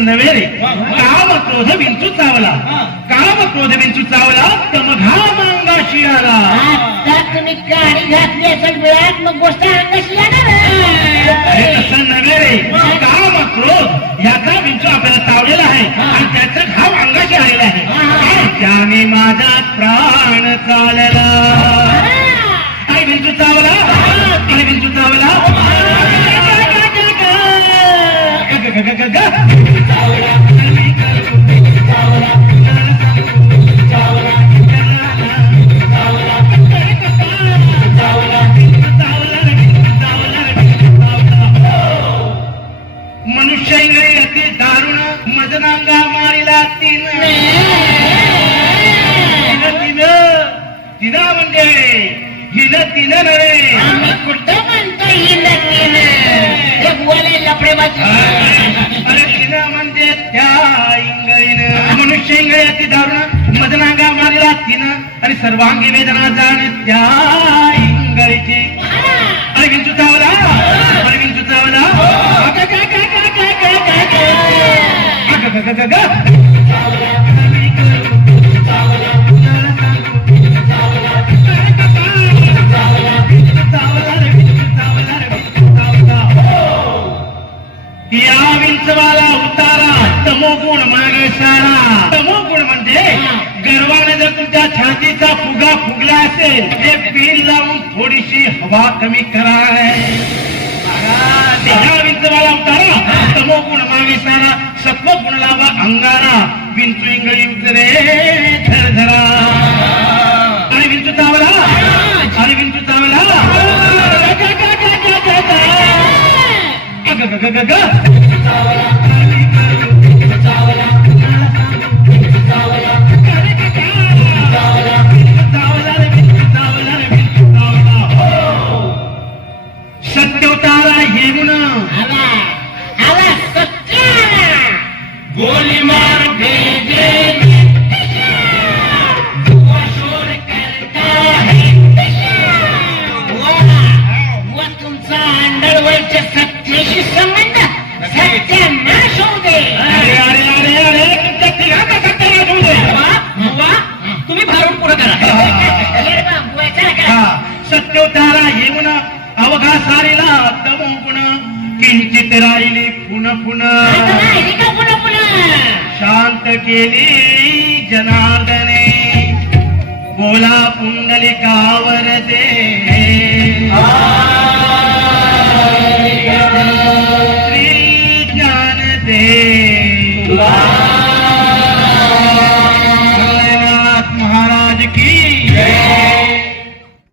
तसं नव्हे रे. काम क्रोध विंचू चावला, काम क्रोध विंचू चावला तम घाम अंगाशी आला. आता तुम्ही गाडी घातली असेल वेळात मग गोष्ट अंगाशी येणार. अरे तसं नव्हे रे. काम क्रोध याचा विंचू आपल्याला चावलेला आहे आणि त्याचा घाम अंगाशी आलेला आहे. त्याने माझा प्राण चालला. आणि विंचू चावला, आणि विंचू चावला. मनुष्य इंगळे अति दारुण मदनांगा मारिला तीन. तिनं म्हणजे हिनं तिनं नव्हे. आम्ही कुठं म्हणतो हिनं तिनं, हे बोले लफडेबाजी. अरे तिनं म्हणजे त्या इंगळीनं. मनुष्य इंगळे अति दारुण मदनांगा मारिला तिनं आणि सर्वांगी वेदना जाण त्या इंगळीची. अरे विंचू चावला, अरे विंचू चावला. या विंचवाला उतारा तमोगुण मागे सारा. तमोगुण म्हणजे गर्वाने जर तुमच्या छातीचा फुगा फुगला असेल हे पीठ लावून थोडीशी हवा कमी करा. ह्या विंचवाला उतारा तमोगुण मागे सारा. सत्वगुण लावा अंगारा विंचू इंगळी उतरे झरझरा. आणि विंचू चावला, आणि विंचू चावला. सत्यवतारा येऊन गोली मार तुमचा अंडरवर्ल्डच्या सत्तेशी संबंध सत्यानाश होऊ दे. अरे अरे अरे अरे तुमच्या तिघांचा सत्यानाश होऊ दे. तुम्ही भारून पुढे करा. सत्यवतारा येऊन अवघा सारीला तमोगुण किंचित राहिली पुन शांत केली जनार्दने. बोला पुंडलिकावर दे